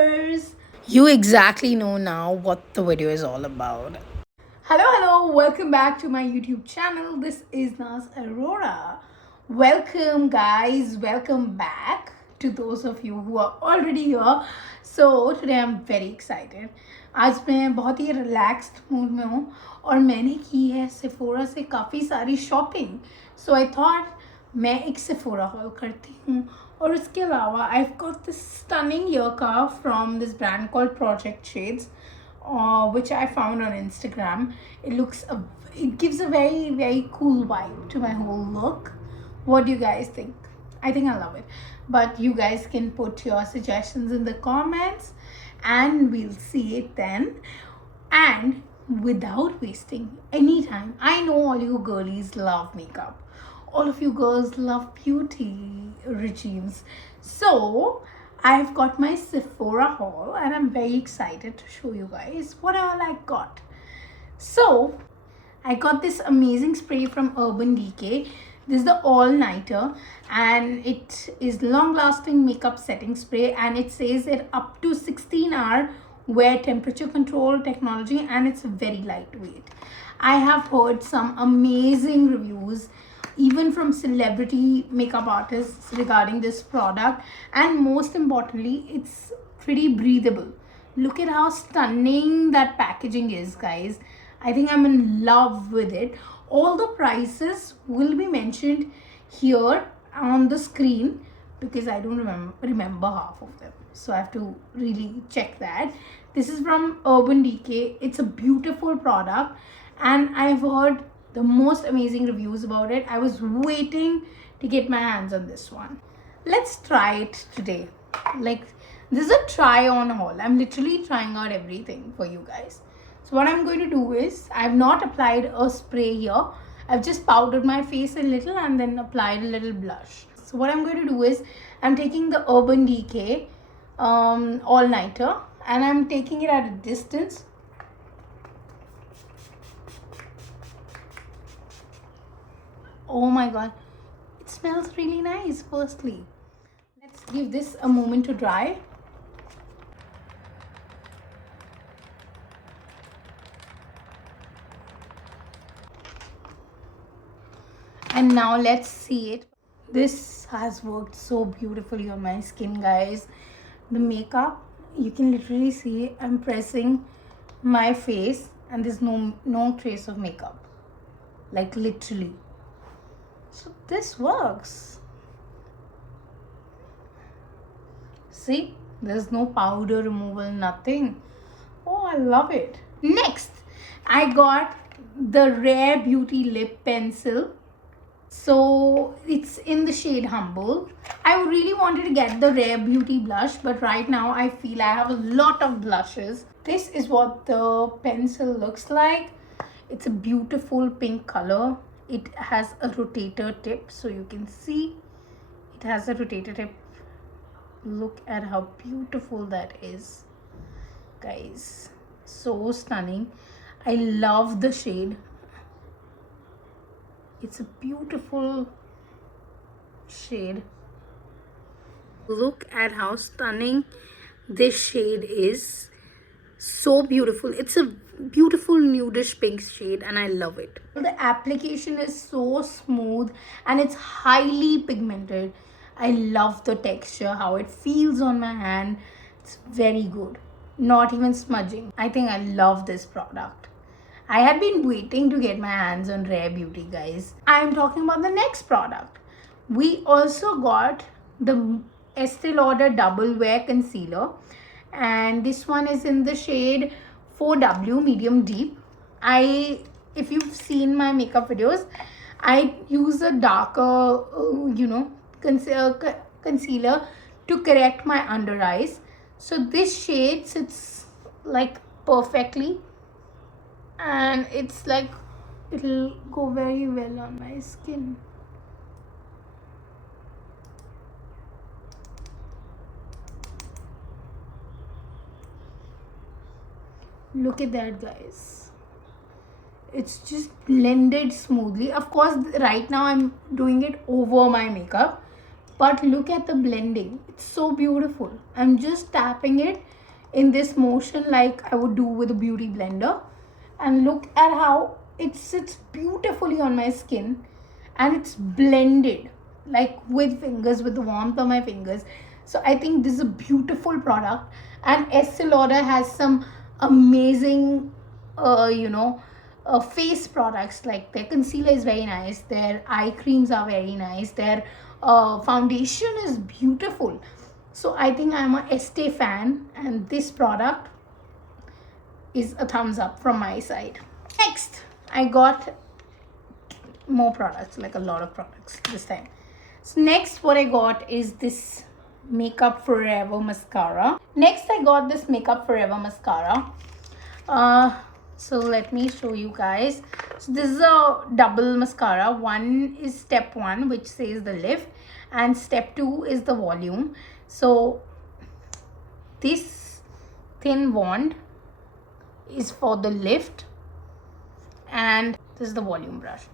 viewers. You exactly know now what the video is all about. Hello, welcome back to my YouTube channel. This is Naaz Arora. Welcome, guys, welcome back to those of you who are already here. So, today I'm very excited. आज मैं बहुत ही relaxed mood में हूँ और मैंने की है Sephora से काफ़ी सारी shopping. So, I thought मैं एक Sephora haul करती हूँ और उसके अलावा I've got this stunning ear cuff from this brand called Project Shades, which I found on Instagram. It gives a very cool vibe to my whole look. What do you guys think? I think I love it. But you guys can put your suggestions in the comments and we'll see it then. And without wasting any time, I know all you girlies love makeup. All of you girls love beauty regimes. So I've got my Sephora haul and I'm very excited to show you guys what all I got. So I got this amazing spray from Urban Decay. This is the all-nighter and it is long-lasting makeup setting spray, and it says it up to 16-hour wear temperature control technology, and it's very lightweight. I have heard some amazing reviews even from celebrity makeup artists regarding this product, and most importantly, it's pretty breathable. Look at how stunning that packaging is, guys. I think I'm in love with it. All the prices will be mentioned here on the screen because I don't remember half of them, so I have to really check that. This is from Urban Decay. It's a beautiful product and I've heard the most amazing reviews about it. I was waiting to get my hands on this one. Let's try it today. Like, this is a try on haul. I'm literally trying out everything for you guys. So what I'm going to do is, I've not applied a spray here. I've just powdered my face a little and then applied a little blush. So what I'm going to do is, I'm taking the Urban Decay all-nighter and I'm taking it at a distance. Oh my god, it smells really nice. Firstly, let's give this a moment to dry. And now let's see it. This has worked so beautifully on my skin, guys. The makeup, you can literally see I'm pressing my face and there's no trace of makeup, like literally. So this works. See, there's no powder removal, nothing. Oh, I love it. Next, I got the Rare Beauty lip pencil. So it's in the shade Humble. I really wanted to get the Rare Beauty blush, but right now I feel I have a lot of blushes. This is what the pencil looks like. It's a beautiful pink color. It has a rotator tip, so you can see it has a rotator tip. Look at how beautiful that is, guys. So stunning. I love the shade. It's a beautiful shade. Look at how stunning this shade is. So beautiful. It's a beautiful nudish pink shade and I love it. The application is so smooth and it's highly pigmented. I love the texture, how it feels on my hand. It's very good. Not even smudging. I think I love this product. I had been waiting to get my hands on Rare Beauty, guys. I'm talking about the next product. We also got the Estee Lauder Double Wear Concealer, and this one is in the shade 4W Medium Deep. If you've seen my makeup videos, I use a darker, concealer to correct my under eyes. So this shade sits like perfectly, and it's like it'll go very well on my skin. Look at that, guys. It's just blended smoothly. Of course, right now I'm doing it over my makeup But look at the blending. It's so beautiful. I'm just tapping it in this motion like I would do with a beauty blender. And look at how it sits beautifully on my skin. And it's blended like with fingers, with the warmth of my fingers. So I think this is a beautiful product. And Estee Lauder has some amazing, face products. Like their concealer is very nice, their eye creams are very nice, their foundation is beautiful. So I think I'm a Estee fan, and this product is a thumbs up from my side. Next, I got more products, like a lot of products this time. So next what I got is this Makeup Forever mascara. Next I got this Makeup Forever mascara. So let me show you guys. So this is a double mascara. One is step 1, which says the lift, and step 2 is the volume. So this thin wand is for the lift, and this is the volume brush.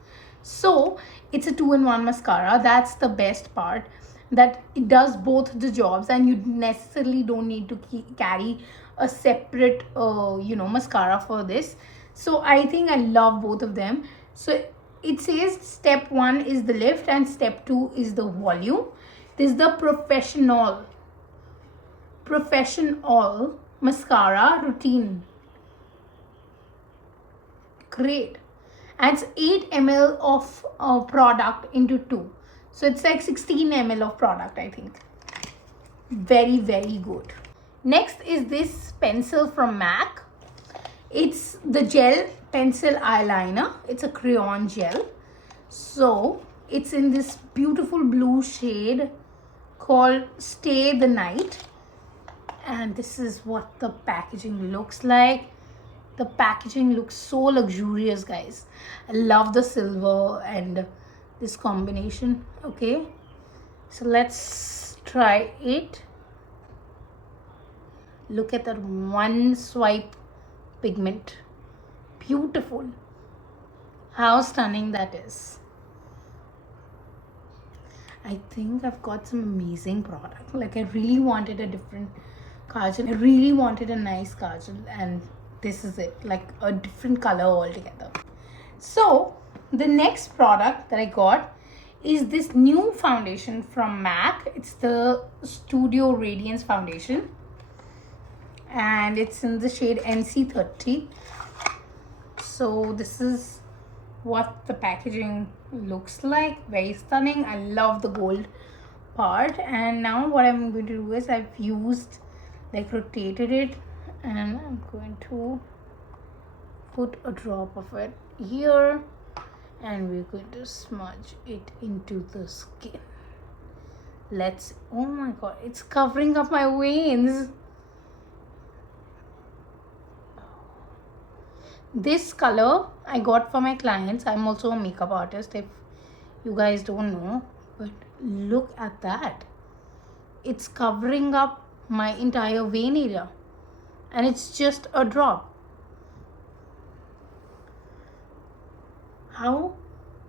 So it's a 2-in-1 mascara. That's the best part, that it does both the jobs, and you necessarily don't need to carry a separate mascara for this. So I think I love both of them. So it says step 1 is the lift and step 2 is the volume. This is the professional mascara routine. Great. And it's 8 ml of product into 2. So it's like 16 ml of product, I think. Very, very good. Next is this pencil from MAC. It's the gel pencil eyeliner. It's a crayon gel. So it's in this beautiful blue shade called Stay the Night. And this is what the packaging looks like. The packaging looks so luxurious, guys. I love the silver and this combination. Okay, so let's try it. Look at that one swipe pigment. Beautiful. How stunning that is. I think I've got some amazing product. Like I really wanted a different kajal. I really wanted a nice kajal, and this is it, like a different color altogether. So the next product that I got is this new foundation from MAC. It's the Studio Radiance foundation, and it's in the shade NC30. So this is what the packaging looks like. Very stunning. I love the gold part. And now what I'm going to do is I've rotated it, and I'm going to put a drop of it here, and we're going to smudge it into the skin. Oh my god, it's covering up my veins. This color I got for my clients. I'm also a makeup artist, if you guys don't know, but look at that. It's covering up my entire vein area, and it's just a drop. How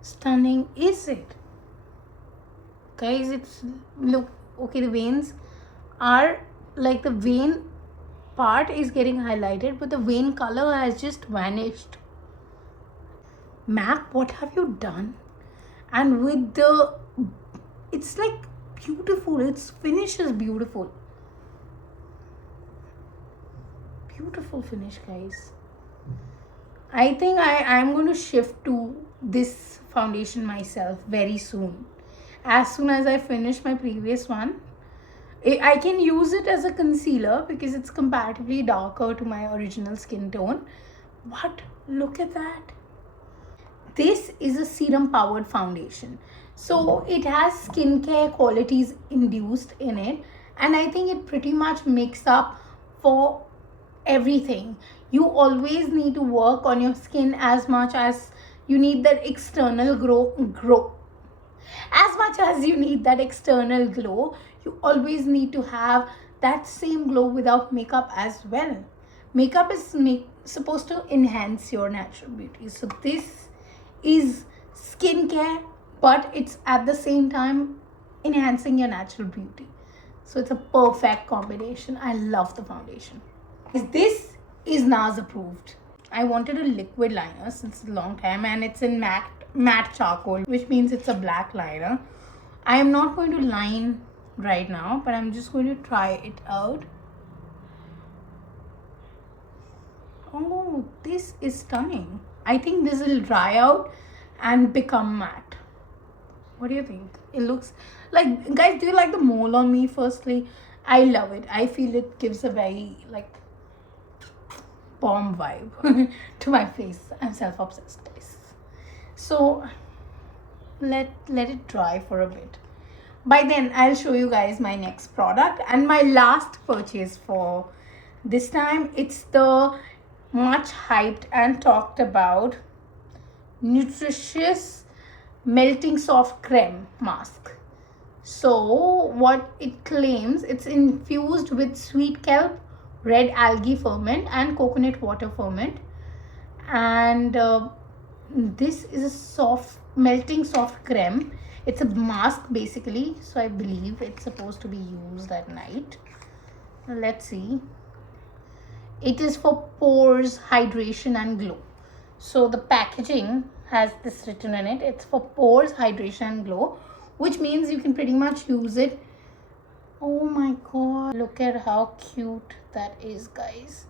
stunning is it, guys? It's look okay. The veins are like, the vein part is getting highlighted, but the vein color has just vanished. MAC, what have you done? And with it's like beautiful. Its finish is beautiful. Beautiful finish, guys. I think I'm going to shift to this foundation myself very soon. As soon as I finish my previous one, I can use it as a concealer because it's comparatively darker to my original skin tone. But look at that. This is a serum powered foundation. So it has skincare qualities induced in it. And I think it pretty much makes up for everything. You always need to work on your skin as much as you need that external grow. As much as you need that external glow, you always need to have that same glow without makeup as well. Makeup is supposed to enhance your natural beauty. So this is skincare, but it's at the same time enhancing your natural beauty. So it's a perfect combination. I love the foundation. This is Naaz approved. I wanted a liquid liner since a long time, and it's in matte charcoal, which means it's a black liner. I am not going to line right now, but I'm just going to try it out. Oh, this is stunning. I think this will dry out and become matte. What do you think? It looks like, guys, do you like the mole on me? Firstly, I love it. I feel it gives a very like bomb vibe to my face. I'm self-obsessed, guys. So let it dry for a bit. By then I'll show you guys my next product and my last purchase for this time. It's the much hyped and talked about nutritious melting soft creme mask. So what it claims, it's infused with sweet kelp, red algae ferment and coconut water ferment, and this is a soft melting soft creme. It's a mask basically, so I believe it's supposed to be used at night. Let's see. It is for pores, hydration and glow. So the packaging has this written in it. It's for pores, hydration and glow, which means you can pretty much use it. Oh my god, look at how cute that is, guys.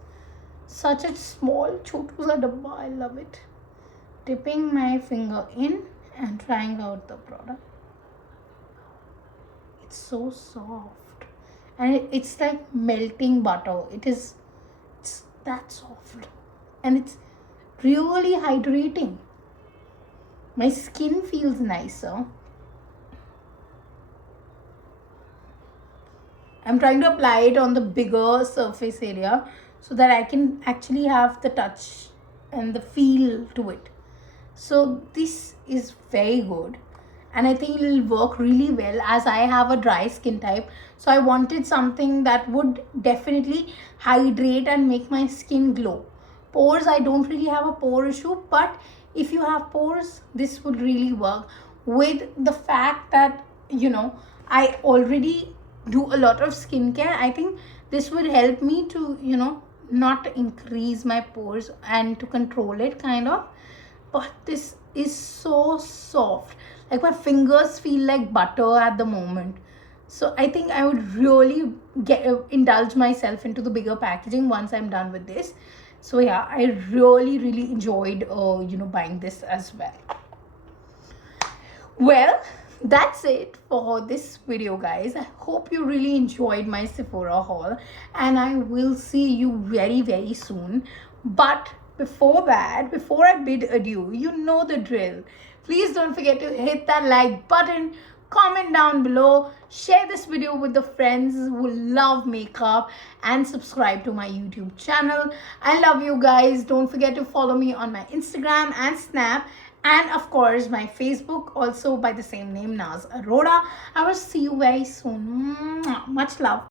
Such a small chotu sa dabba. I love it. Dipping my finger in and trying out the product. It's so soft and it's like melting butter. It's that soft and it's really hydrating. My skin feels nicer. I'm trying to apply it on the bigger surface area so that I can actually have the touch and the feel to it. So this is very good and I think it will work really well as I have a dry skin type. So I wanted something that would definitely hydrate and make my skin glow. Pores, I don't really have a pore issue, but if you have pores, this would really work. With the fact that, you know, I already do a lot of skincare, I think this would help me to, you know, not increase my pores and to control it kind of. But this is so soft, like my fingers feel like butter at the moment. So I think I would really indulge myself into the bigger packaging once I'm done with this. So yeah, I really enjoyed buying this as well. Well, that's it for this video, guys. I hope you really enjoyed my Sephora haul and I will see you very soon. But before that, before I bid adieu, you know the drill. Please don't forget to hit that like button, comment down below, share this video with the friends who love makeup, and subscribe to my YouTube channel. I love you guys. Don't forget to follow me on my Instagram and Snap, and of course my Facebook also by the same name, Naaz Arora. I will see you very soon. Much love.